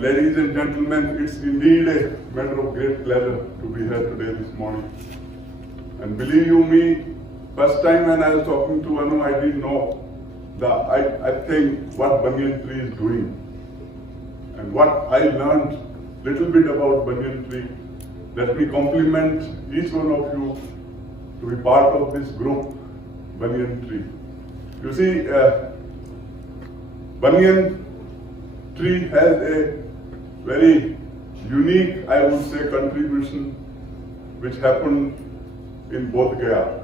And ladies and gentlemen, it's indeed a matter of great pleasure to be here today this morning. And believe you me, first time when I was talking to Anu, I didn't know I think what banyan tree is doing. And what I learned little bit about banyan tree, let me compliment each one of you to be part of this group, banyan tree. You see, banyan tree has a very unique, I would say, contribution which happened in Bodh Gaya.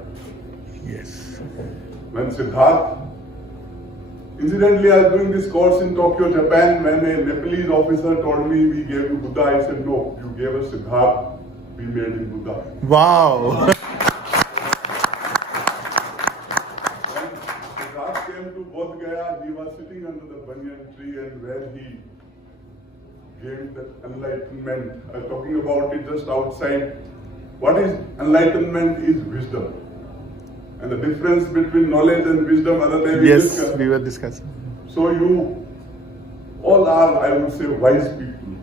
Yes. When Siddharth, incidentally, I was doing this course in Tokyo, Japan, when a Nepalese officer told me we gave you Buddha, I said, no, you gave us Siddharth, we made him Buddha. Wow. When Siddharth came to Bodh Gaya, he was sitting under the banyan tree and where he gained that enlightenment. I was talking about it just outside. What is enlightenment is wisdom. And the difference between knowledge and wisdom, other day we discussed. We were discussing. So you all are, I would say, wise people.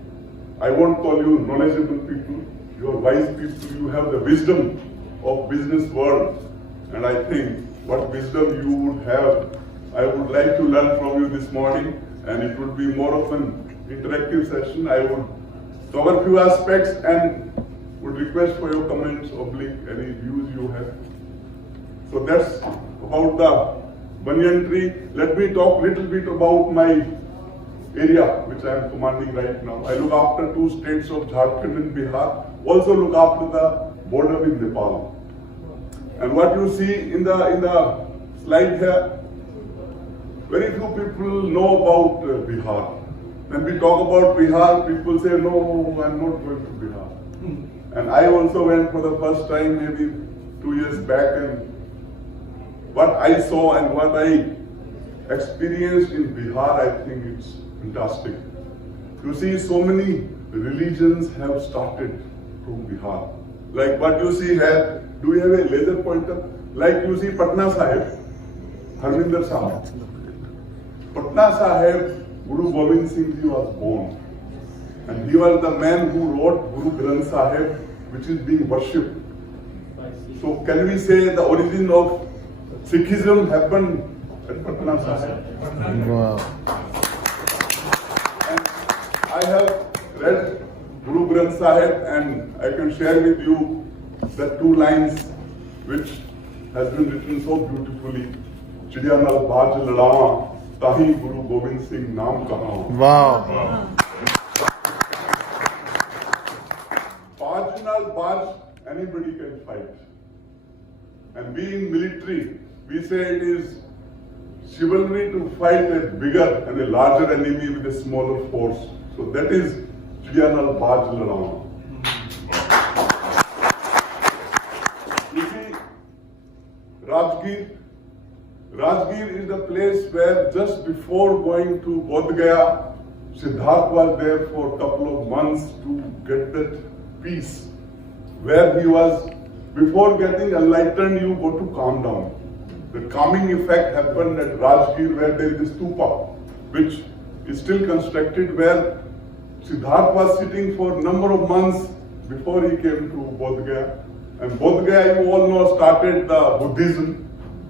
I won't call you knowledgeable people. You are wise people. You have the wisdom of business world. And I think what wisdom you would have, I would like to learn from you this morning. And it would be more of an interactive session. I would cover a few aspects and would request for your comments, any views you have. So that's about the banyan tree. Let me talk a little bit about my area which I am commanding right now. I look after two states of Jharkhand and Bihar. Also look after the border with Nepal. And what you see in the slide here, very few people know about Bihar. When we talk about Bihar, people say, no, I'm not going to Bihar. And I also went for the first time maybe 2 years back, and what I saw and what I experienced in Bihar, I think it's fantastic. You see, so many religions have started from Bihar. Like what you see here, do we have a laser pointer? Like you see Patna Sahib, Harminder Sahib. Patna Sahib, Guru Gobind Singh Ji was born. And he was the man who wrote Guru Granth Sahib, which is being worshipped. So can we say the origin of Sikhism happened at Patna Sahib? Wow. And I have read Guru Granth Sahib and I can share with you the two lines which has been written so beautifully. Chidiya nal baaj ladawa, tahi Guru Gobind Singh naam kaha. Wow. Baaj nal baaj, anybody can fight. And we in military, we say it is chivalry to fight a bigger and a larger enemy with a smaller force. So that is Chidiya nal baaj ladawa. You see, Rajgir is the place where just before going to Bodh Gaya, Siddharth was there for a couple of months to get that peace. Where he was, before getting enlightened, you go to calm down. The calming effect happened at Rajgir where there is a stupa, which is still constructed, where Siddharth was sitting for a number of months before he came to Bodh Gaya. And Bodh Gaya, you all know, started the Buddhism.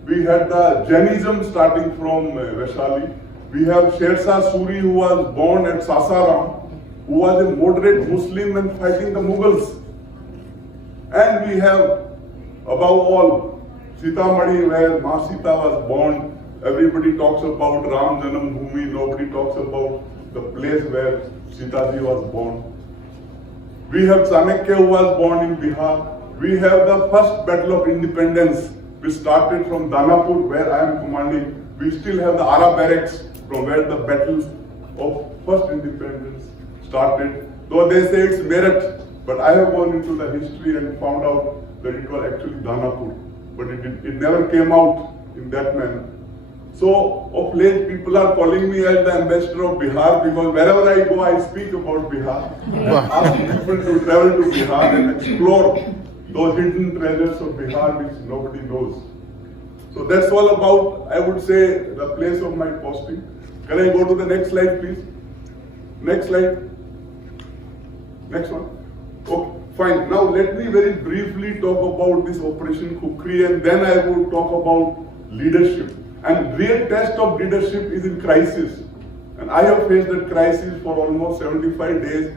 We had the Jainism starting from Vaishali. We have Shershah Suri, who was born at Sasaram, who was a moderate Muslim and fighting the Mughals. And we have, above all, Sitamarhi, where Ma Sita was born. Everybody talks about Ram Janam Bhoomi, nobody talks about the place where Sitaji was born. We have Chanakya, who was born in Bihar. We have the first battle of independence, which started from Danapur, where I am commanding. We still have the Ara barracks, from where the battle of first independence started. Though they say it's Meerut, but I have gone into the history and found out that it was actually Danapur. But it never came out in that manner. So, of late, people are calling me as the ambassador of Bihar, because wherever I go, I speak about Bihar. I ask people to travel to Bihar and explore those hidden treasures of Bihar which nobody knows. So that's all about, I would say, the place of my posting. Can I go to the next slide, please? Next slide. Next one. Okay, fine. Now let me very briefly talk about this Operation Khukri, and then I will talk about leadership. And real test of leadership is in crisis. And I have faced that crisis for almost 75 days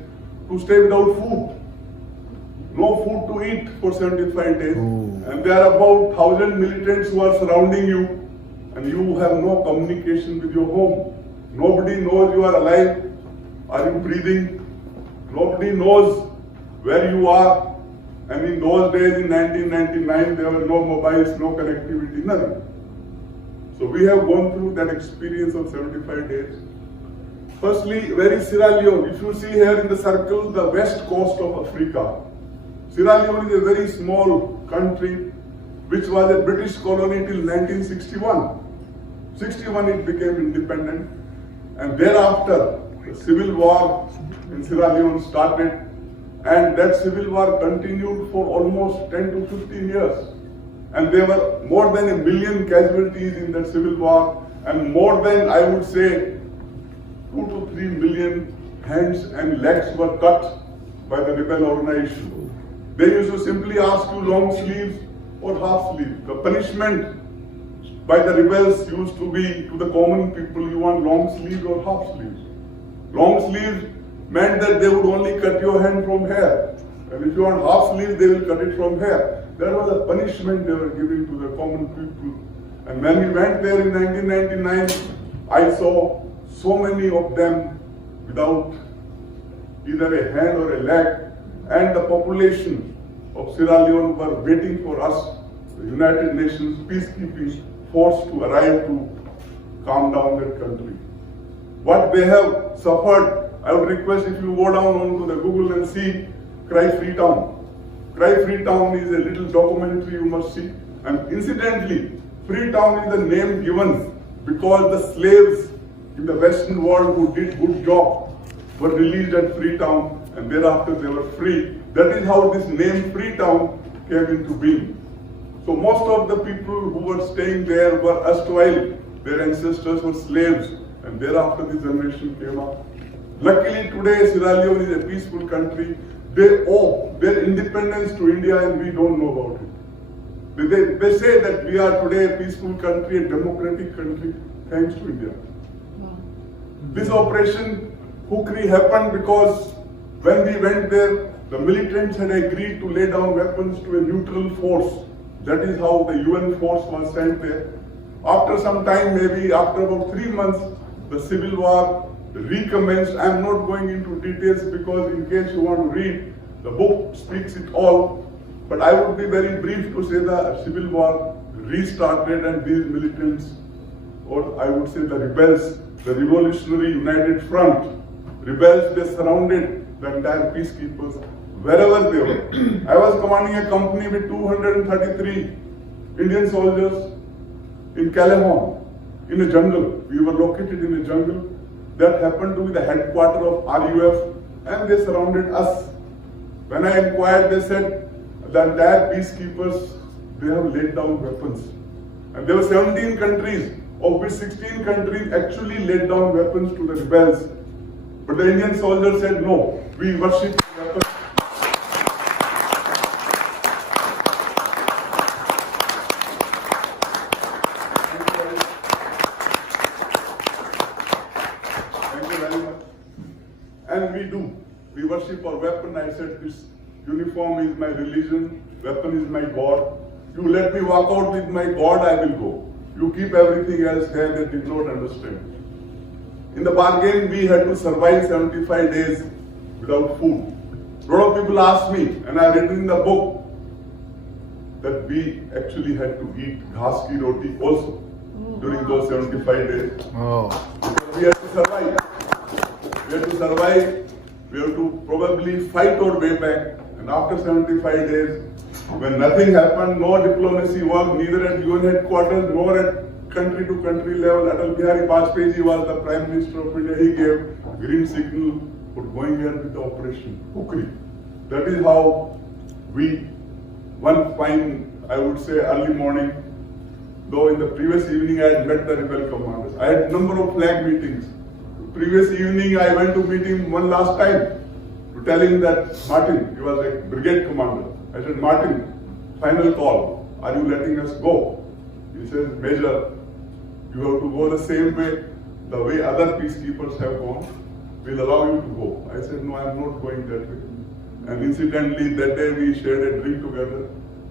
to stay without food. No food to eat for 75 days. And there are about 1,000 militants who are surrounding you, and you have no communication with your home. Nobody knows you are alive. Are you breathing? Nobody knows where you are. And in those days, in 1999, there were no mobiles, no connectivity, nothing. So we have gone through that experience of 75 days. Firstly, where is Sierra Leone? If you see here in the circle, the west coast of Africa. Sierra Leone is a very small country which was a British colony till 1961. 61 it became independent, and thereafter the civil war in Sierra Leone started, and that civil war continued for almost 10 to 15 years. And there were more than 1 million casualties in that civil war, and more than, I would say, 2 to 3 million hands and legs were cut by the rebel organization. They used to simply ask you long sleeves or half sleeves. The punishment by the rebels used to be to the common people, you want long sleeves or half sleeves. Long sleeves meant that they would only cut your hand from here. And if you want half sleeves, they will cut it from here. That was a punishment they were giving to the common people. And when we went there in 1999, I saw so many of them without either a hand or a leg, and the population of Sierra Leone were waiting for us, the United Nations peacekeeping force, to arrive to calm down that country. What they have suffered, I would request if you go down onto the Google and see Cry Freetown. Cry Freetown is a little documentary you must see. And incidentally, Freetown is the name given because the slaves in the Western world who did good job were released at Freetown, and thereafter they were free. That is how this name Freetown came into being. So most of the people who were staying there were erstwhile, their ancestors were slaves, and thereafter this generation came up. Luckily today Sierra Leone is a peaceful country. They owe their independence to India, and we don't know about it. They say that we are today a peaceful country, a democratic country, thanks to India. This operation Khukri happened because when we went there, the militants had agreed to lay down weapons to a neutral force. That is how the UN force was sent there. After some time, maybe after about 3 months, the civil war recommenced. I am not going into details because in case you want to read, the book speaks it all. But I would be very brief to say the civil war restarted, and these militants, or I would say the rebels, the Revolutionary United Front, rebels, they surrounded the entire peacekeepers wherever they were. I was commanding a company with 233 Indian soldiers in Calahon, in a jungle. We were located in a jungle that happened to be the headquarters of RUF, and they surrounded us. When I inquired, they said the entire peacekeepers, they have laid down weapons. And there were 17 countries, of which 16 countries actually laid down weapons to the rebels. But the Indian soldiers said, no, we worship weapons. Thank you very much. And we do. We worship our weapon. I said, this uniform is my religion, weapon is my God. You let me walk out with my God, I will go. You keep everything else here, they did not understand. In the bargain, we had to survive 75 days without food. A lot of people ask me, and I read in the book, that we actually had to eat ghas ki roti also during those 75 days. Because we had to survive. We had to survive. We have to probably fight our way back. And after 75 days, when nothing happened, no diplomacy worked, neither at UN headquarters nor at country-to-country level, Atal Bihari Vajpayee was the Prime Minister of India. He gave green signal for going ahead with the Operation Khukri. That is how we, one fine, I would say early morning, though in the previous evening I had met the rebel commanders. I had a number of flag meetings. The previous evening I went to meet him one last time to telling that Martin, he was a brigade commander. I said, Martin, final call. Are you letting us go? He says, Major, you have to go the same way, the way other peacekeepers have gone. We'll allow you to go. I said, no, I'm not going that way. And incidentally, that day we shared a drink together.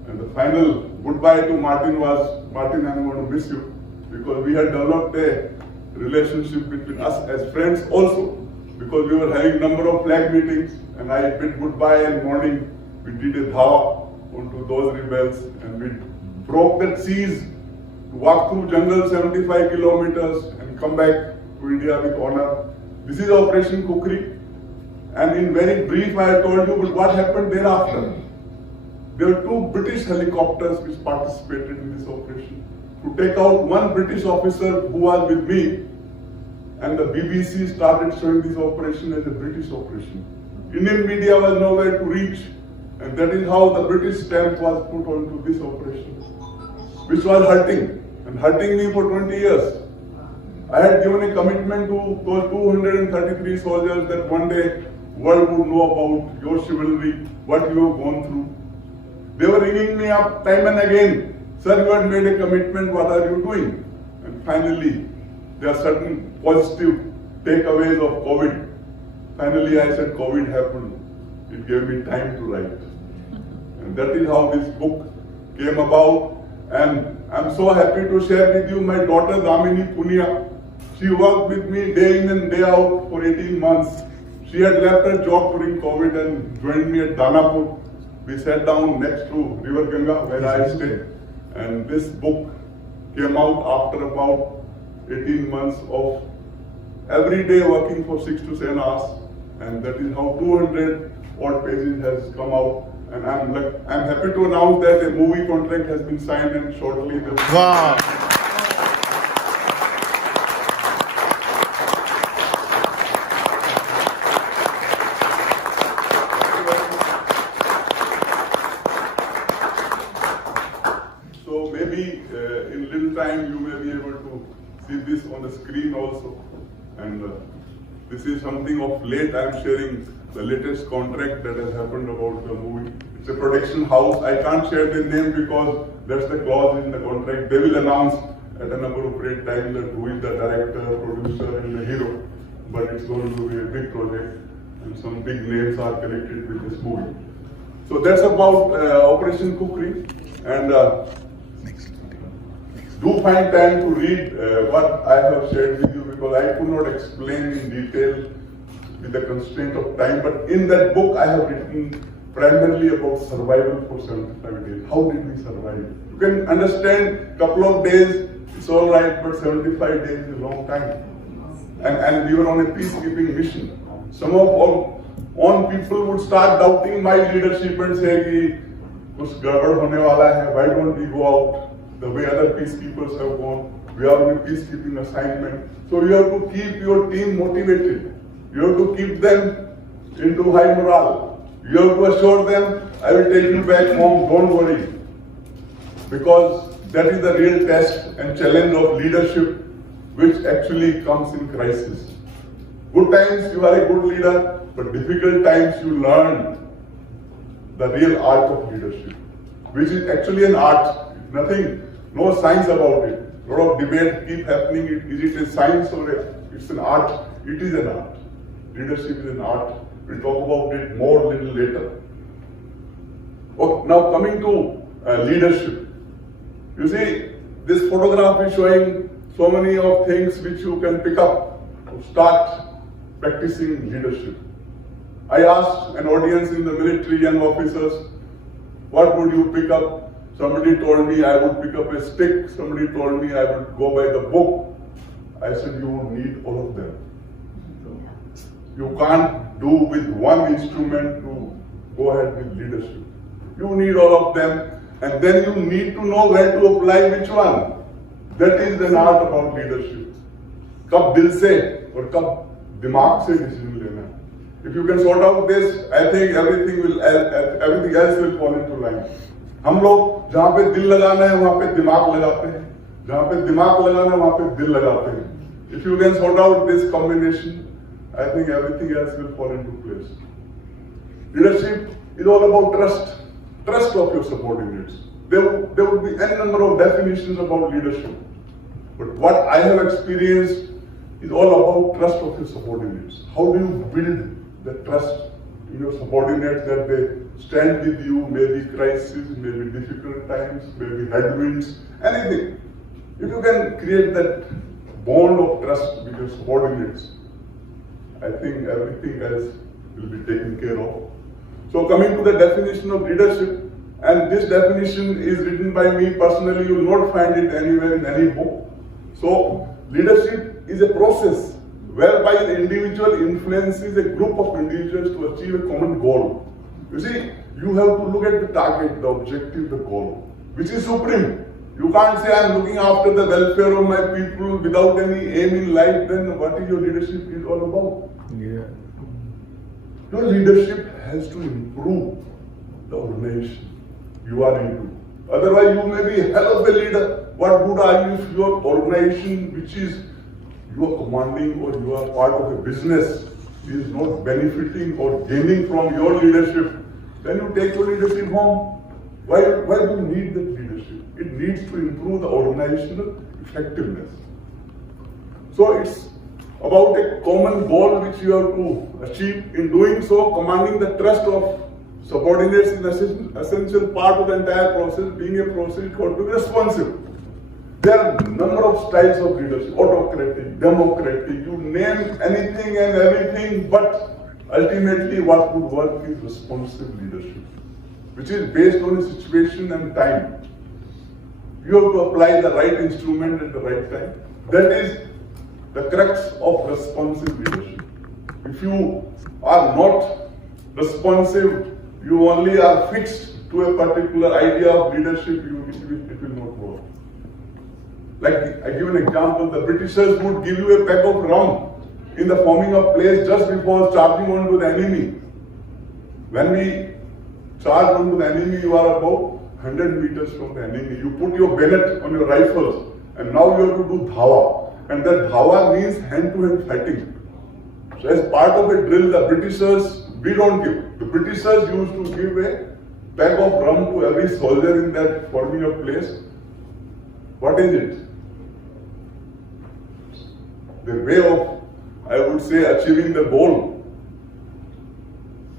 And the final goodbye to Martin was, Martin, I'm going to miss you. Because we had developed a relationship between us as friends also. Because we were having a number of flag meetings. And I bid goodbye and morning we did a dhawa onto those rebels. And we broke that siege to walk through jungle 75 kilometers and come back to India with honor. This is Operation Khukri. And in very brief, I told you, but what happened thereafter? There were 2 British helicopters which participated in this operation to take out one British officer who was with me. And the BBC started showing this operation as a British operation. Indian media was nowhere to reach. And that is how the British stamp was put onto this operation, which was hurting, and hurting me for 20 years. I had given a commitment to those 233 soldiers that one day world would know about your chivalry, what you have gone through. They were ringing me up time and again. Sir, you had made a commitment, what are you doing? And finally, there are certain positive takeaways of COVID. Finally, I said COVID happened. It gave me time to write. And that is how this book came about. And I'm so happy to share with you my daughter Rajpal Punia. She worked with me day in and day out for 18 months. She had left her job during COVID and joined me at Danapur. We sat down next to River Ganga where I stayed. And this book came out after about 18 months of every day working for 6 to 7 hours. And that is how 200 odd pages has come out. And I'm happy to announce that a movie contract has been signed and shortly the Wow. So maybe in little time you may be able to see this on the screen also. And this is something of late I'm sharing the latest contract that has happened about the movie. It's a production house. I can't share the name because that's the clause in the contract. They will announce at a number of great times that who is the director, producer and the hero. But it's going to be a big project and some big names are connected with this movie. So that's about Operation Khukri. And do find time to read what I have shared with you because I could not explain in detail with the constraint of time. But in that book, I have written primarily about survival for 75 days. How did we survive? You can understand couple of days, it's all right, but 75 days is a long time. And we were on a peacekeeping mission. Some of our own people would start doubting my leadership and say, ki, kuch gadbad hone wala hai, why don't we go out the way other peacekeepers have gone? We are on a peacekeeping assignment. So you have to keep your team motivated. You have to keep them into high morale. You have to assure them, I will take you back home, don't worry. Because that is the real test and challenge of leadership which actually comes in crisis. Good times you are a good leader, but difficult times you learn the real art of leadership, which is actually an art. Nothing, no science about it. A lot of debate keep happening. Is it a science or it's an art? It is an art. Leadership is an art. We'll talk about it more a little later. Okay, now coming to leadership. You see, this photograph is showing so many of things which you can pick up to start practicing leadership. I asked an audience in the military, young officers, what would you pick up? Somebody told me I would pick up a stick. Somebody told me I would go by the book. I said you would need all of them. You can't do with one instrument to go ahead with leadership. You need all of them, and then you need to know where to apply which one. That is an art about leadership. Kab dil se or kab dimag se decision lena. If you can sort out this, I think everything else will fall into line. हम लोग जहाँ पे दिल लगाना है वहाँ पे दिमाग लगाते हैं, जहाँ पे दिमाग लगाना है वहाँ पे दिल लगाते हैं. If you can sort out this combination, I think everything else will fall into place. Leadership is all about trust. Trust of your subordinates. There would be n number of definitions about leadership. But what I have experienced is all about trust of your subordinates. How do you build the trust in your subordinates that they stand with you, maybe crisis, maybe difficult times, maybe headwinds, anything. If you can create that bond of trust with your subordinates, I think everything else will be taken care of. So coming to the definition of leadership, and this definition is written by me personally, you will not find it anywhere in any book. So leadership is a process whereby an individual influences a group of individuals to achieve a common goal. You see, you have to look at the target, the objective, the goal, which is supreme. You can't say I'm looking after the welfare of my people without any aim in life, then what is your leadership is all about? Yeah. Your leadership has to improve the organization you are into. Otherwise, you may be a hell of a leader. What good are you if your organization, which is you are commanding or you are part of a business, is not benefiting or gaining from your leadership? Then you take your leadership home. Why do you need that leadership? It needs to improve the organizational effectiveness. So it's about a common goal which you have to achieve. In doing so, commanding the trust of subordinates is an essential part of the entire process. Being a process, it got to be responsive. There are a number of styles of leadership, autocratic, democratic, you name anything and everything, but ultimately what would work is responsive leadership, which is based on a situation and time. You have to apply the right instrument at the right time. That is the crux of responsive leadership. If you are not responsive, you only are fixed to a particular idea of leadership, it will not work. Like I give an example, the Britishers would give you a pack of rum in the forming of place just before charging on to the enemy. When we charge on to the enemy, you are about 100 meters from the enemy. You put your bayonet on your rifles and now you have to do dhawa. And that dhawa means hand-to-hand fighting. So as part of a drill, the Britishers, we don't give. The Britishers used to give a pack of rum to every soldier in that forming of place. What is it? The way of, I would say, achieving the goal.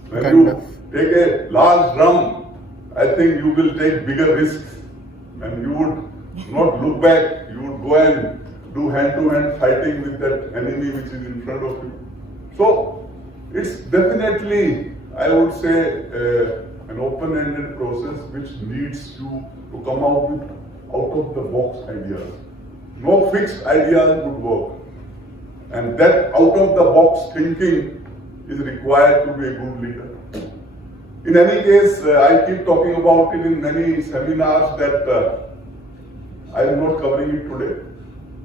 When you take a large drum, I think you will take bigger risks. And you would not look back, you would go and do hand-to-hand fighting with that enemy which is in front of you. So, it's definitely, I would say, an open-ended process which needs you to come out with out-of-the-box ideas. No fixed ideas would work. And that out-of-the-box thinking is required to be a good leader. In any case, I keep talking about it in many seminars that I am not covering it today.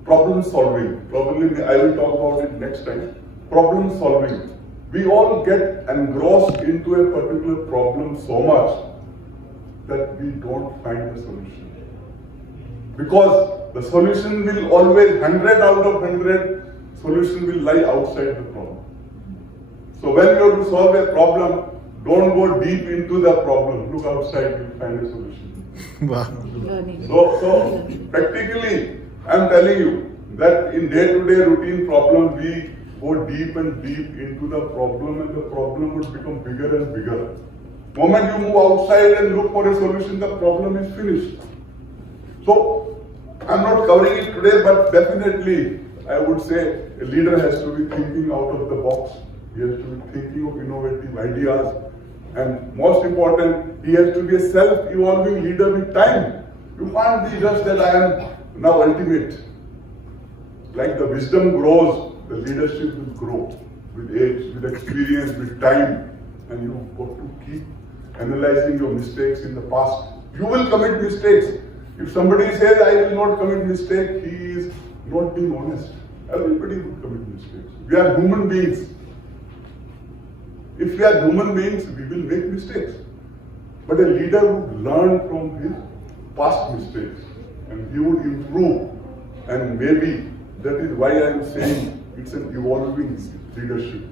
Problem solving. Probably I will talk about it next time. Problem solving. We all get engrossed into a particular problem so much that we don't find the solution. Because the solution will always, 100 out of 100, solution will lie outside the problem. So when you have to solve a problem, don't go deep into the problem. Look outside, you'll find a solution. Wow. So practically, I'm telling you that in day-to-day routine problem, we go deep and deep into the problem and the problem would become bigger and bigger. The moment you move outside and look for a solution, the problem is finished. So, I'm not covering it today, but definitely, I would say a leader has to be thinking out of the box. He has to be thinking of innovative ideas. And most important, he has to be a self-evolving leader with time. You can't be just that I am now ultimate. Like the wisdom grows, the leadership will grow with age, with experience, with time. And you've got to keep analyzing your mistakes in the past. You will commit mistakes. If somebody says, I will not commit mistake, he is not being honest. Everybody will commit mistakes. We are human beings. If we are human beings, we will make mistakes. But a leader would learn from his past mistakes and he would improve. And maybe that is why I am saying it's an evolving leadership.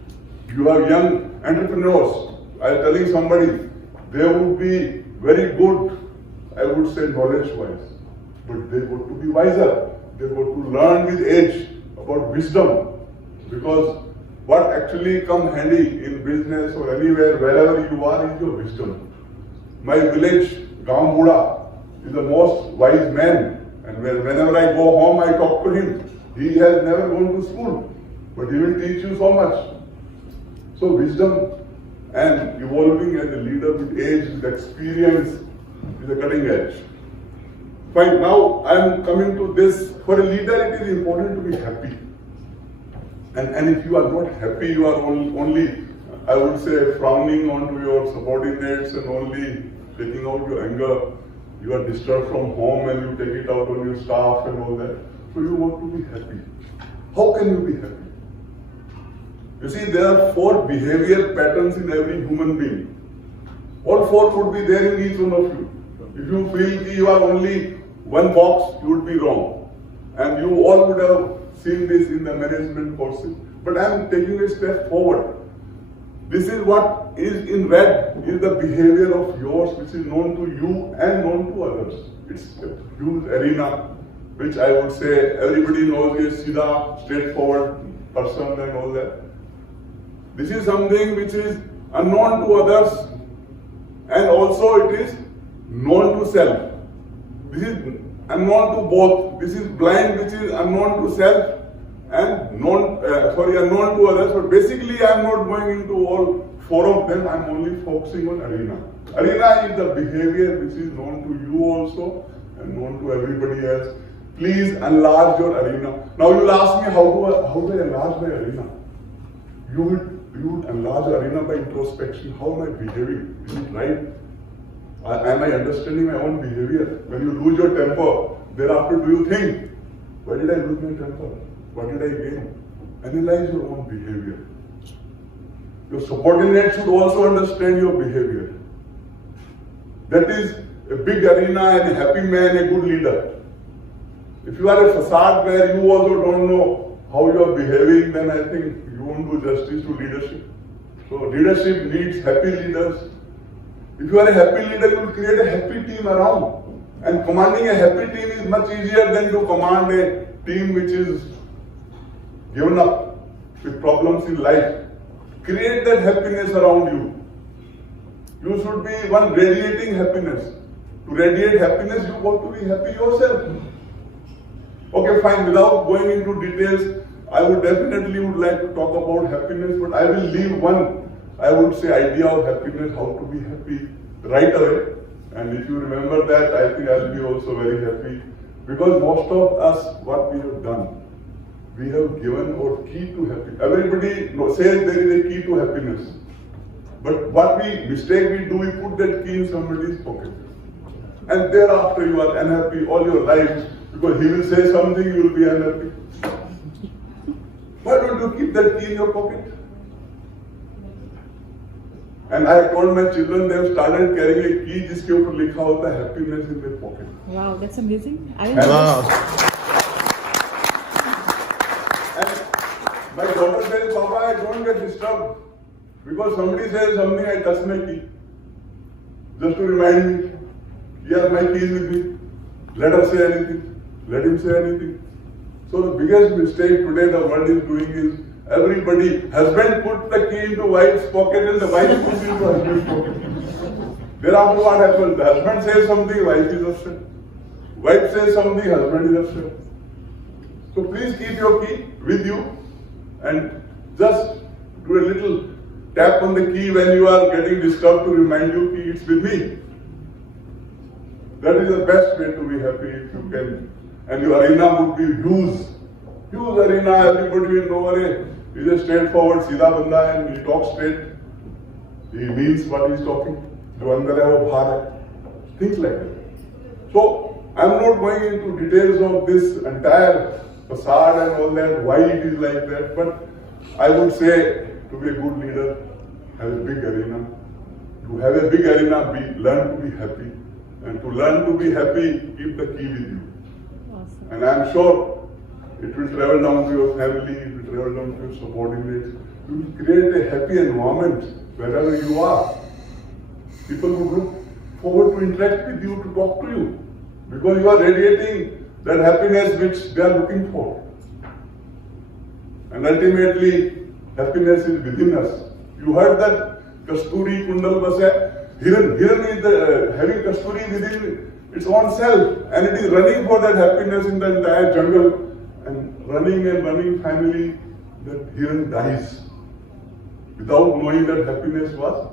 You have young entrepreneurs I was telling somebody, they would be very good, I would say knowledge-wise, but they got to be wiser. They got to learn with age about wisdom, because what actually comes handy in business or anywhere, wherever you are, is your wisdom. My village, Gaon Buda, is the most wise man, and whenever I go home, I talk to him. He has never gone to school, but he will teach you so much. So wisdom and evolving as a leader with age, with experience, is a cutting edge. Fine, now I am coming to this. For a leader, it is important to be happy. And if you are not happy, you are only, I would say, frowning onto your subordinates and only taking out your anger. You are disturbed from home and you take it out on your staff and all that. So you want to be happy. How can you be happy? You see, there are 4 behavior patterns in every human being. All 4 could be there in each one of you. If you feel that you are only one box, you would be wrong. And you all would have seen this in the management courses. But I am taking a step forward. This is what is in red, is the behavior of yours, which is known to you and known to others. It's a huge arena, which I would say everybody knows is Siddha, straightforward person and all that. This is something which is unknown to others, and also it is known to self. This is unknown to both. This is blind, which is unknown to self, and unknown to others. But basically, I am not going into all 4 of them. I am only focusing on arena. Arena is the behavior which is known to you also and known to everybody else. Please enlarge your arena. Now you will ask me, how do I enlarge my arena? You would enlarge the arena by introspection. How am I behaving? Is it right? Am I understanding my own behavior? When you lose your temper, thereafter do you think, why did I lose my temper? What did I gain? Analyze your own behavior. Your subordinates should also understand your behavior. That is a big arena, and a happy man, a good leader. If you are a facade where you also don't know how you are behaving, then I think you won't do justice to leadership. So leadership needs happy leaders. If you are a happy leader, you will create a happy team around. And commanding a happy team is much easier than to command a team which is given up with problems in life. Create that happiness around you. You should be one radiating happiness. To radiate happiness, you want to be happy yourself. Okay, fine. Without going into details, I would like to talk about happiness, but I will leave one, I would say, idea of happiness, how to be happy right away. And if you remember that, I think I'll be also very happy. Because most of us, what we have done, we have given our key to happiness. Everybody says there is a key to happiness. But what mistake we do, we put that key in somebody's pocket. And thereafter you are unhappy all your life, because he will say something, you will be unhappy. Why don't you keep that key in your pocket? And I told my children, they have started carrying a key जिसके ऊपर लिखा होता है happiness in their pocket. Wow, that's amazing. Wow. And my daughter says, Papa, I don't get disturbed because somebody says something, I touch my key. Just to remind me, yes, my key is with me. Let her say anything. Let him say anything. So the biggest mistake today the world is doing is everybody, husband put the key into wife's pocket and the wife puts it into husband's pocket. Thereafter what happens? The husband says something, wife is upset. Wife says something, husband is upset. So please keep your key with you and just do a little tap on the key when you are getting disturbed to remind you, key, it's with me. That is the best way to be happy if you can. And your arena would be huge. Huge arena, everybody will know, he's a straightforward, Siddha banda and he talks straight. He means what he's talking. Jo andar hai wo bahar hai. Things like that. So, I'm not going into details of this entire facade and all that, why it is like that, but I would say to be a good leader, have a big arena. To have a big arena, learn to be happy. And to learn to be happy, keep the key with you. Awesome. And I'm sure It will travel down to your family, it will travel down to your subordinates. You will create a happy environment wherever you are. People will look forward to interact with you, to talk to you, because you are radiating that happiness which they are looking for. And ultimately, happiness is within us. You heard that Kasturi Kundal Basai. Hiran is having Kasturi within its own self, and it is running for that happiness in the entire jungle. And running finally, that Hiran dies without knowing that happiness was.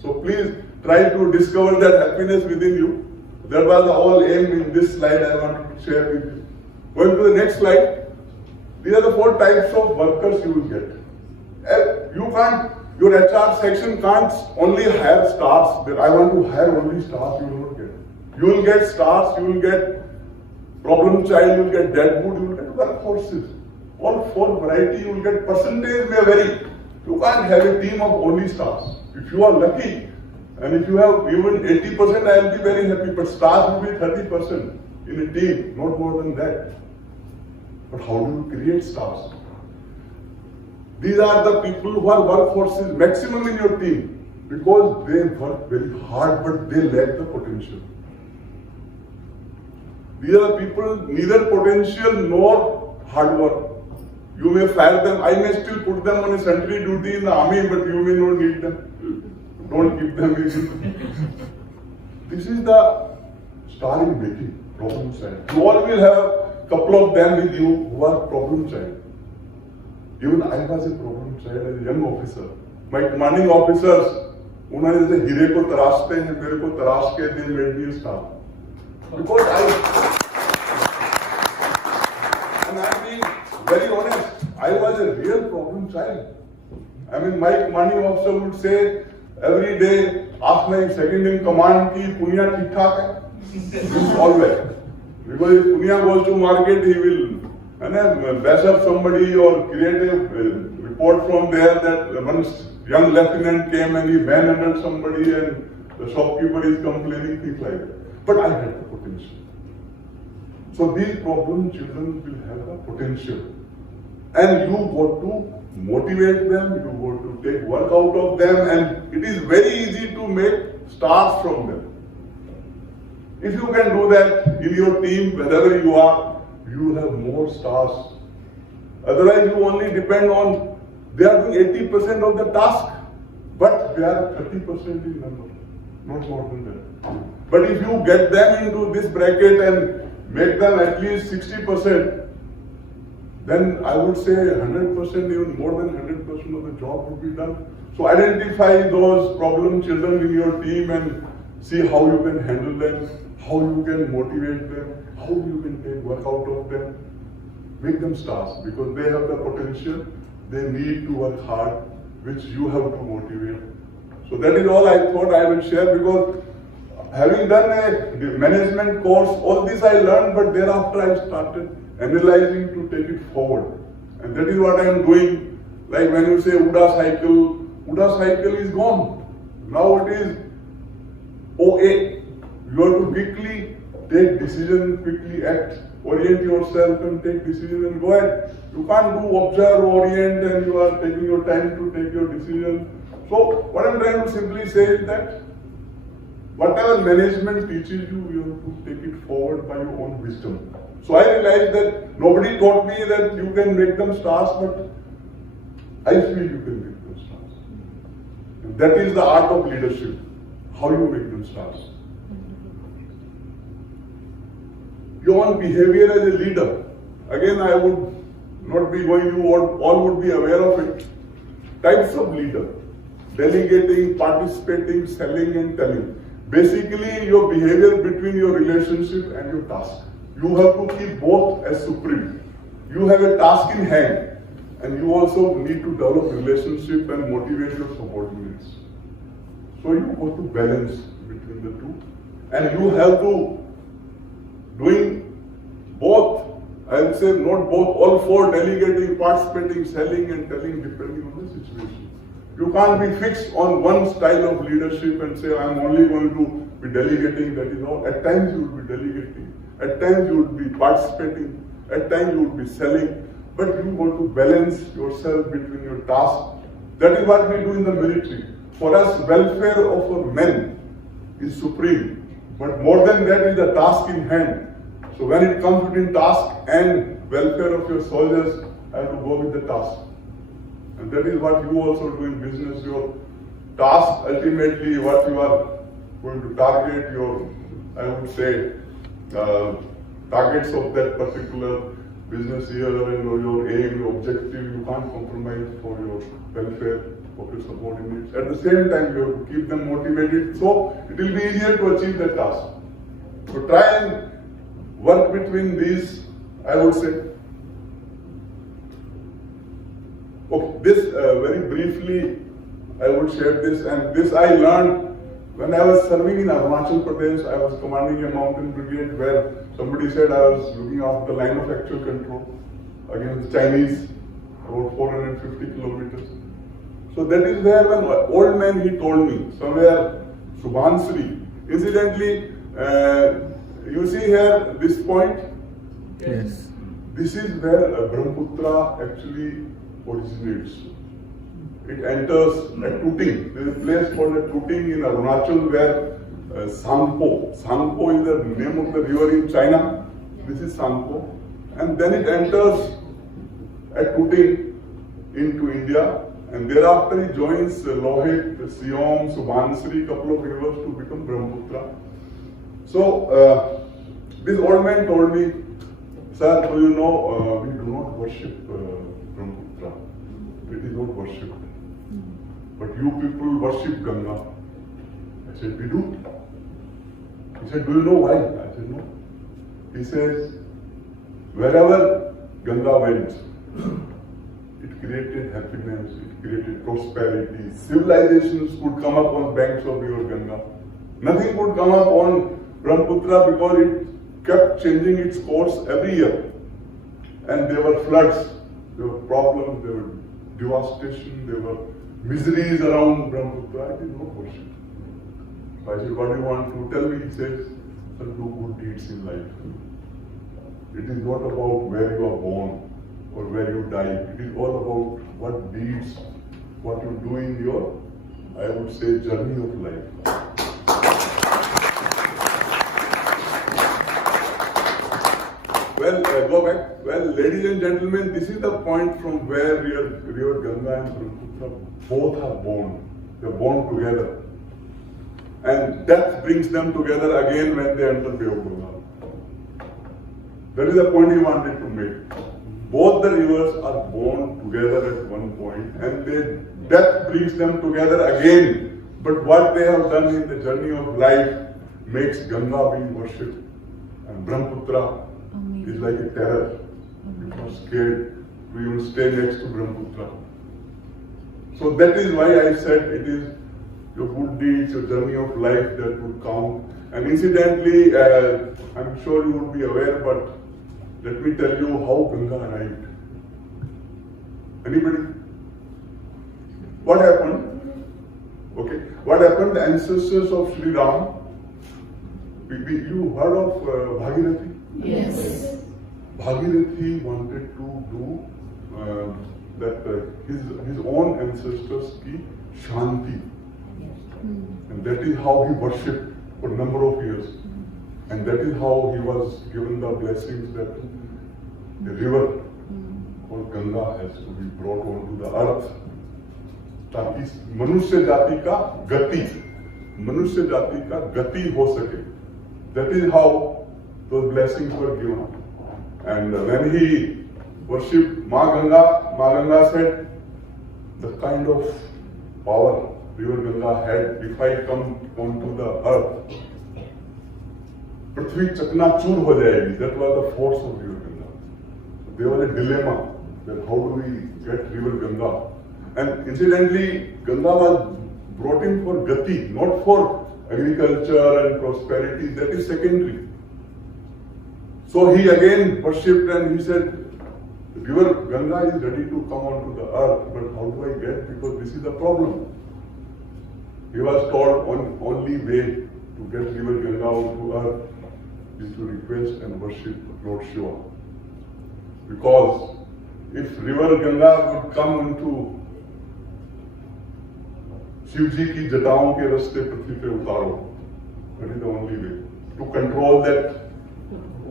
So please try to discover that happiness within you. That was the whole aim in this slide I wanted to share with you. Going to the next slide. These are the 4 types of workers you will get. You can't, your HR section can't only hire stars. That I want to hire only stars, you will not get. You will get stars, you will get problem child, you will get deadwood, you will get workforces. All 4 variety, you will get percentage may vary. You can't have a team of only stars. If you are lucky, and if you have even 80%, I will be very happy, but stars will be 30% in a team, not more than that. But how do you create stars? These are the people who are workforces maximum in your team, because they work very hard, but they lack the potential. These are the people neither potential nor hard work. You may fire them, I may still put them on a sentry duty in the army, but you may not need them. Don't keep them with you. This is the star in making, problem child. You all will have couple of them with you who are problem child. Even I was a problem child as a young officer. My commanding officers, उन्होंने जैसे हीरे को तराशते हैं, मेरे को तराश के they made me a star. Because I'm being very honest, I was a real problem child. I mean, my commanding officer would say every day, ask my second in command ki Punia ठीक ठाक है. Always. Because if Punia goes to market, he will bash up somebody or create a report from there that one young lieutenant came and he manhandled somebody and the shopkeeper is complaining, things like that. But I had the potential. So these problem children will have the potential. And you got to motivate them, you got to take work out of them, and it is very easy to make stars from them. If you can do that in your team, wherever you are, you will have more stars. Otherwise, you only depend on, they are doing 80% of the task, but they are 30% in number, not more than that. But if you get them into this bracket and make them at least 60%, then I would say 100%, even more than 100% of the job would be done. So identify those problem children in your team and see how you can handle them, how you can motivate them, how you can take work out of them. Make them stars because they have the potential, they need to work hard, which you have to motivate. So that is all I thought I will share, because having done a management course, all this I learned, but thereafter I started analyzing to take it forward. And that is what I am doing. Like when you say Uda cycle is gone. Now it is OA. You have to quickly take decision, quickly act, orient yourself and take decision and go ahead. You can't do observe, orient, and you are taking your time to take your decision. So what I am trying to simply say is that whatever management teaches you, you have to take it forward by your own wisdom. So I realized that nobody taught me that you can make them stars, but I feel you can make them stars. And that is the art of leadership, how you make them stars. Your own behavior as a leader. Again, I would not be going, you all would be aware of it. Types of leader. Delegating, participating, selling and telling. Basically, your behavior between your relationship and your task. You have to keep both as supreme. You have a task in hand, and you also need to develop relationship and motivate your subordinates. So you have to balance between the two, and you have to doing both. I will say not both, all four: delegating, participating, selling, and telling, depending on the situation. You can't be fixed on one style of leadership and say, I'm only going to be delegating, that is all. At times you will be delegating. At times you would be participating, at times you would be selling, but you want to balance yourself between your task. That is what we do in the military. For us, welfare of our men is supreme, but more than that is the task in hand. So when it comes between task and welfare of your soldiers, I have to go with the task. And that is what you also do in business. Your task, ultimately, what you are going to target, your, I would say, targets of that particular business year and your aim, your objective, you can't compromise for your welfare of your subordinates. At the same time, you have to keep them motivated, so it will be easier to achieve that task. So try and work between these, I would say. Okay, this very briefly, I would share this, and this I learned when I was serving in Arunachal Pradesh. I was commanding a mountain brigade where somebody said I was looking after the line of actual control against the Chinese, about 450 kilometers. So that is where one old man, he told me, somewhere Subhansri. Incidentally, you see here this point? Yes. This is where Brahmaputra actually originates. It enters at Tuting. There is a place called Tuting in Arunachal where Sangpo. Sangpo is the name of the river in China. This is Sangpo. And then it enters at Tuting into India. And thereafter he joins Lohit, Siom, Subhansri, couple of rivers to become Brahmaputra. So this old man told me, sir, do you know, we do not worship Brahmaputra. It is not worshipped. But you people worship Ganga. I said, we do. He said, do you know why? I said, no. He says, wherever Ganga went, it created happiness, it created prosperity. Civilizations could come up on banks of river Ganga. Nothing could come up on Brahmaputra because it kept changing its course every year. And there were floods, there were problems, there were devastation, there were miseries around Brahmaputra. It is not worship. So I said, what do you want to tell me? He says, sir, do good deeds in life. It is not about where you are born or where you die. It is all about what deeds, what you do in your, I would say, journey of life. Well, go back. Well, ladies and gentlemen, this is the point from where river Ganga and Brahmaputra both are born. They are born together. And death brings them together again when they enter Bay of Bengal. That is the point he wanted to make. Both the rivers are born together at one point, and death brings them together again. But what they have done in the journey of life makes Ganga being worshipped, and Brahmaputra is like a terror. You are scared to even stay next to Brahmaputra. So that is why I said it is your good deeds, your journey of life that would count. And incidentally, I'm sure you would be aware, but let me tell you how Ganga arrived. Anybody? What happened? Okay. What happened? The ancestors of Sri Ram. You heard of Bhagirathi? Yes. Bhagirathi wanted to do his own ancestors ki Shanti. And that is how he worshipped for a number of years. And that is how he was given the blessings that the river called Ganga has to be brought onto the earth. ताकि मनुष्य जाति का गति हो सके. That is how those blessings were given. And when he worshipped Ma Ganga said, the kind of power river Ganga had, if I come onto the earth, Prithvi chaknachur ho jayegi. That was the force of river Ganga. There was a dilemma that how do we get river Ganga? And incidentally, Ganga was brought in for gati, not for agriculture and prosperity. That is secondary. So he again worshipped and he said, the river Ganga is ready to come onto the earth, but how do I get? Because this is the problem. He was told only way to get river Ganga onto earth is to request and worship Lord Shiva. Because if river Ganga would come into Shivji ki jataon ke raste prithvi pe utaro, that is the only way to control that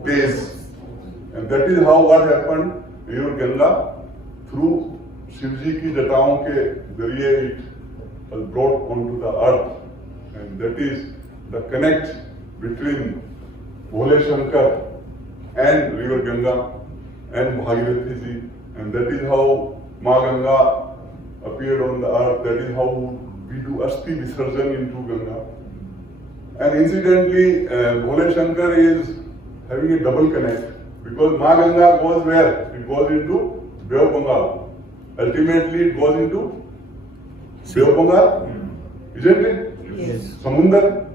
pace. And that is how what happened, river Ganga, through Shivji ki jataon ke zariye it was brought onto the earth. And that is the connect between Bhole Shankar and river Ganga and Bhagirathi ji. And that is how Ma Ganga appeared on the earth. That is how we do Asti Visarjan into Ganga. And incidentally, Bhole Shankar is having a double connect because Ma Ganga goes where? It goes into Bay of Bengal. Ultimately, it goes into Bay of Bengal, isn't it? Yes. Samundar.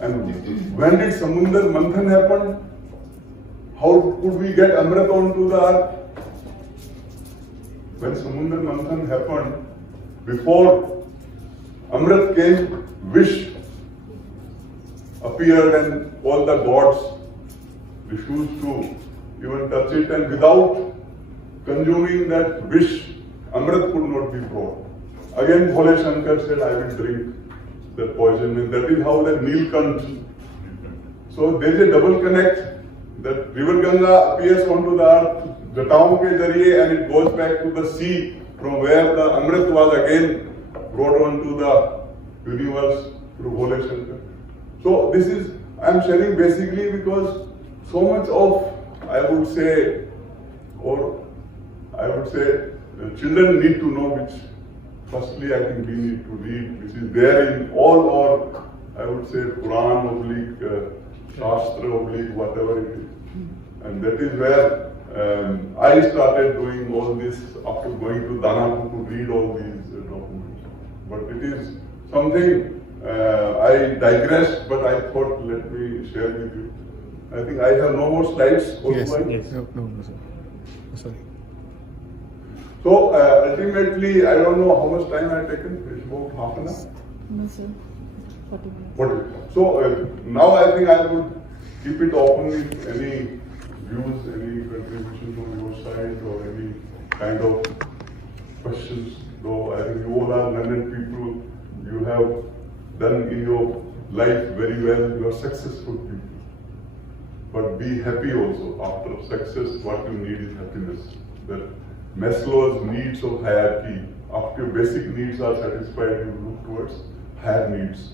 And when did Samundar Manthan happen? How could we get Amrit onto the earth? When Samundar Manthan happened, before Amrit came, Vish appeared and all the gods refused to even touch it, and without consuming that Vish, Amrit could not be brought. Again, Bhole Shankar said, I will drink that poison, and that is how the Nilkant. So there is a double connect. That river Ganga appears onto the earth, the town ke zariye, and it goes back to the sea from where the Amrit was again brought onto the universe through Bhole Shankar. So this is, I am sharing basically because so much of, I would say, children need to know, which firstly I think we need to read, which is there in all our, I would say, Quran oblique, Shastra oblique, whatever it is. And that is where I started doing all this after going to Danapur to read all these documents. But it is something, I digressed, but I thought let me share with you. I think I have no more slides. Yes. Also. Yes. No, sir. Sorry. So ultimately, I don't know how much time I have taken. It's about half an hour. No, sir. 40 minutes. What? So now I think I would keep it open with any views, any contribution from your side, or any kind of questions. Though I think you all are learned people, you have done in your life very well. You are successful people. But be happy also. After success, what you need is happiness. That Maslow's needs of hierarchy. After your basic needs are satisfied, you look towards higher needs.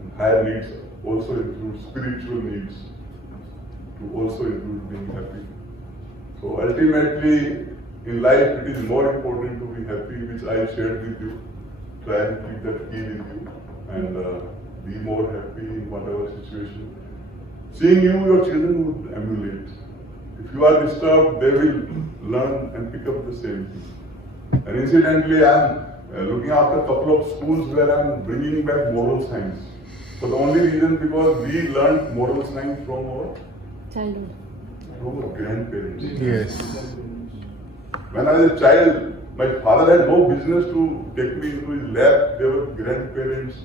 And higher needs also include spiritual needs, to also include being happy. So ultimately, in life, it is more important to be happy, which I shared with you. Try and keep that key with you, and be more happy in whatever situation. Seeing you, your children would emulate. If you are disturbed, they will learn and pick up the same thing. And incidentally, I am looking after a couple of schools where I am bringing back moral science. For the only reason because we learned moral science from our Childhood. grandparents. Yes. When I was a child, my father had no business to take me into his lab. There were grandparents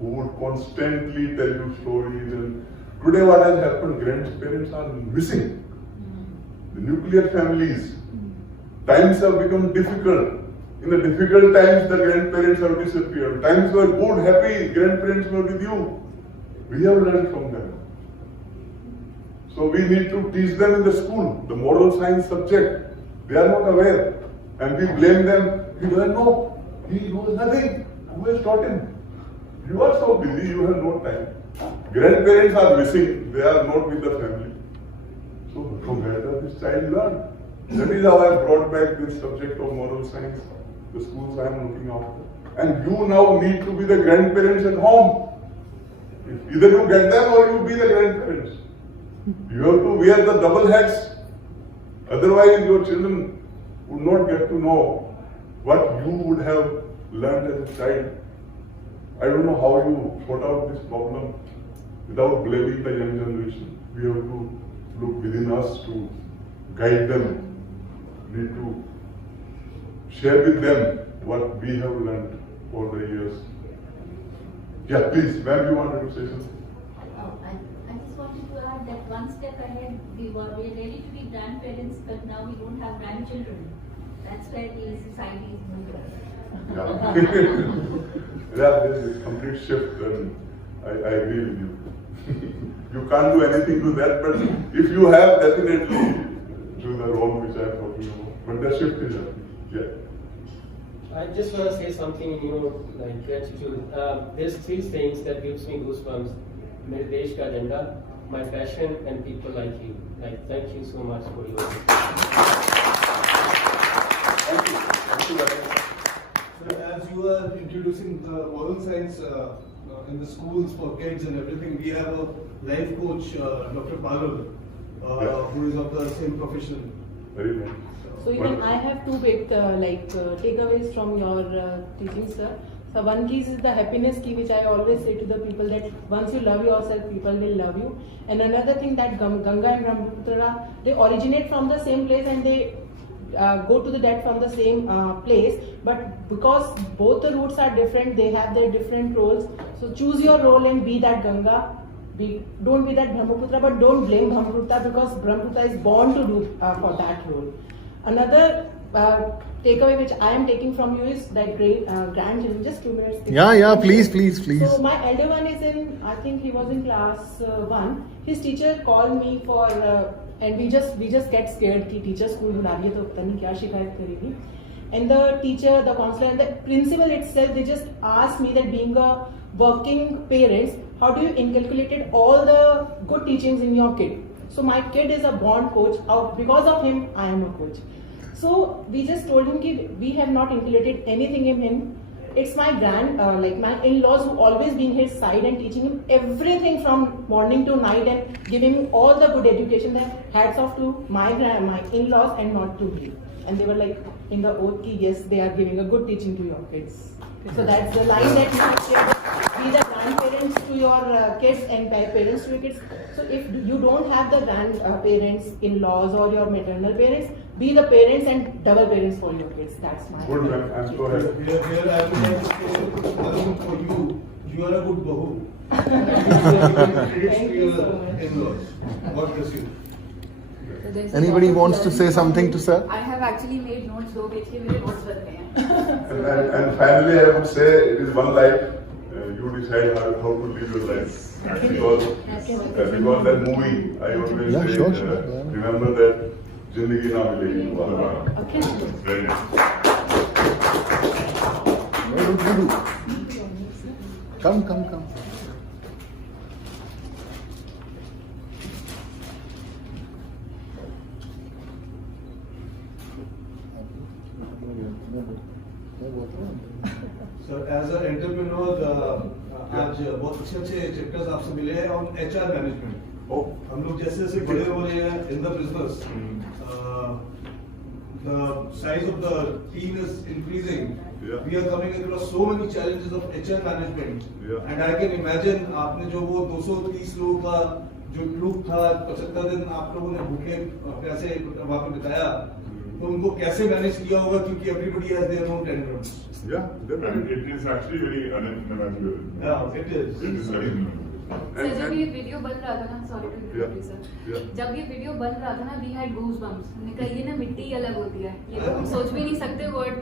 who would constantly tell you stories. And today what has happened, grandparents are missing. The nuclear families. Times have become difficult. In the difficult times, the grandparents have disappeared. Times were good, happy, grandparents were with you. We have learned from them. So we need to teach them in the school, the moral science subject. They are not aware. And we blame them. We don't know. He knows nothing. Who has taught him? You are so busy, you have no time. Grandparents are missing. They are not with the family. So from where does this child learn? That is how I brought back this subject of moral science, the schools I am looking after. And you now need to be the grandparents at home. Either you get them or you be the grandparents. You have to wear the double hats. Otherwise, your children would not get to know what you would have learned as a child. I don't know how you sort out this problem without blaming the young generation. We have to look within us to guide them. We need to share with them what we have learned over the years. Yeah, please, ma'am, you wanted to say something? I just wanted to add that one step ahead. We were ready to be grandparents, but now we don't have grandchildren. That's where the society is moving. Yeah, there's a complete shift, and I agree with you. You can't do anything to that, but if you have, definitely do the role which I'm talking about. But the shift is happening. Yeah. I just want to say something, like gratitude. There's three things that gives me goosebumps: मेरे देश का agenda, my passion, and people like you. Like, thank you so much for your. Thank you. Thank you very much. So as you are introducing the moral science in the schools for kids and everything, we have a life coach, Dr. Parul, who is of the same profession. Very nice. So even I have two big takeaways from your teaching, sir. So one key is the happiness key, which I always say to the people, that once you love yourself, people will love you. And another thing, that Ganga and Brahmaputra, they originate from the same place and they go to the death from the same place. But because both the routes are different, they have their different roles. So choose your role and be that Ganga. Don't be that Brahmaputra, but don't blame Brahmaputra, because Brahmaputra is born to do for that role. Another takeaway which I am taking from you is that great grandchildren. Just 2 minutes. Yeah, please. So my elder one is in, I think he was in class 1. His teacher called me for, and we just get scared कि teacher school बुला रही है तो पता नहीं क्या शिकायत करेगी. And the teacher, the counselor, and the principal itself, they just asked me that being a working parents, how do you inculcate all the good teachings in your kid? So my kid is a born coach. Because of him, I am a coach. So we just told him that we have not inculcated anything in him. It's my my in-laws who always being his side and teaching him everything from morning to night and giving him all the good education. That hats off to my in-laws and not to me. And they were like in the oath, yes, they are giving a good teaching to your kids. So that's the line that you have shared. Be the grandparents to your kids and parents to your kids. So if you don't have the grandparents, in-laws or your maternal parents, be the parents and double parents for your kids. That's my. Good man, I'm so happy. Here I would like to say another thing for you. You are a good bahu. Thank you so much. In-laws. God bless you. So there's a Anybody lot of wants to learning say from something you. to sir? I have actually made notes, 2 pages के मेरे notes बन गए हैं. And finally, I would say it is one life. You decide how to live your life. Because that movie, I always Yeah, say, sure. Yeah. remember that Zindagi na milegi dobaara. Okay. Very nice. Come. Sir, as an entrepreneur, आज बहुत अच्छे chapters आपसे मिले हैं on HR management. हम लोग जैसे जैसे बड़े हो रहे हैं in the business, the size of the team is increasing. Yeah. We are coming across so many challenges of HR management. Yeah. And I can imagine आपने जो वो 230 लोगों का जो ग्रुप था 75 दिन आप लोगों ने भूखे प्यासे वहाँ पे बिताया, तो उनको कैसे मैनेज किया होगा, क्योंकि everybody has their own tantrums. Yeah, definitely. It is actually very unimaginable. Yeah, it is. It is very unimaginable. Sir जब ये वीडियो बन रहा था ना, sorry to Yeah. Interrupt sir, Yeah. जब ये वीडियो बन रहा था ना, वी हैड गूज बम्प्स. हमने कहा ये ना मिट्टी ही अलग होती है, ये तो हम सोच भी नहीं सकते word,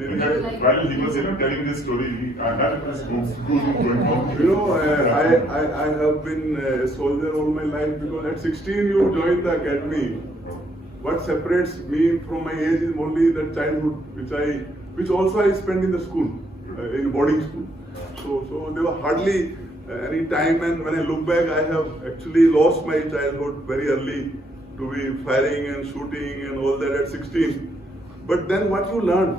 In fact, while he was telling this story, I had this goosebumps going on. You know, I have been a soldier all my life, because at 16 you joined the academy. What separates me from my age is only the childhood, which also I spent in the school, in boarding school. So there were hardly any time, and when I look back, I have actually lost my childhood very early to be firing and shooting and all that at 16. But then what you learn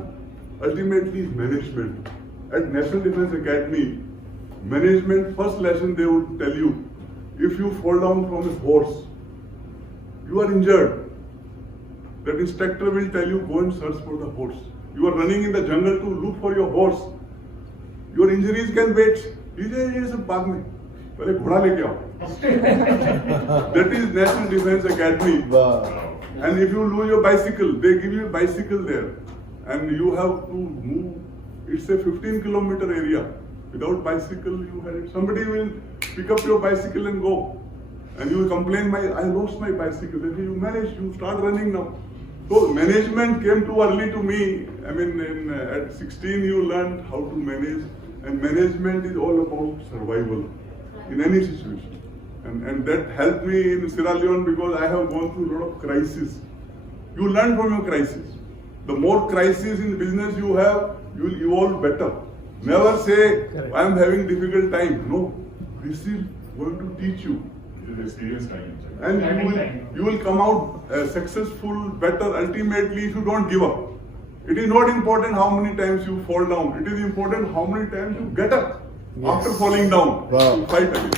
ultimately is management. At National Defence Academy, management, first lesson they would tell you, if you fall down from a horse, you are injured. That instructor will tell you, go and search for the horse. You are running in the jungle to look for your horse. Your injuries can wait. ये सब बाद में, पहले घोड़ा लेके आओ. That is National Defence Academy. And if you lose your bicycle, they give you a bicycle there, and you have to move. It's a 15-kilometer area. Without bicycle, somebody will pick up your bicycle and go. And you will complain, I lost my bicycle. They say, you managed, you start running now. So management came too early to me. I mean, at 16 you learned how to manage, and management is all about survival in any situation. And that helped me in Sierra Leone because I have gone through a lot of crises. You learn from your crisis. The more crises in business you have, you will evolve better. Never say, I am having difficult time. No, this is going to teach you. It is experience time. And you will come out successful, better ultimately if you don't give up. It is not important how many times you fall down. It is important how many times you get up after falling down. Wow. To fight again.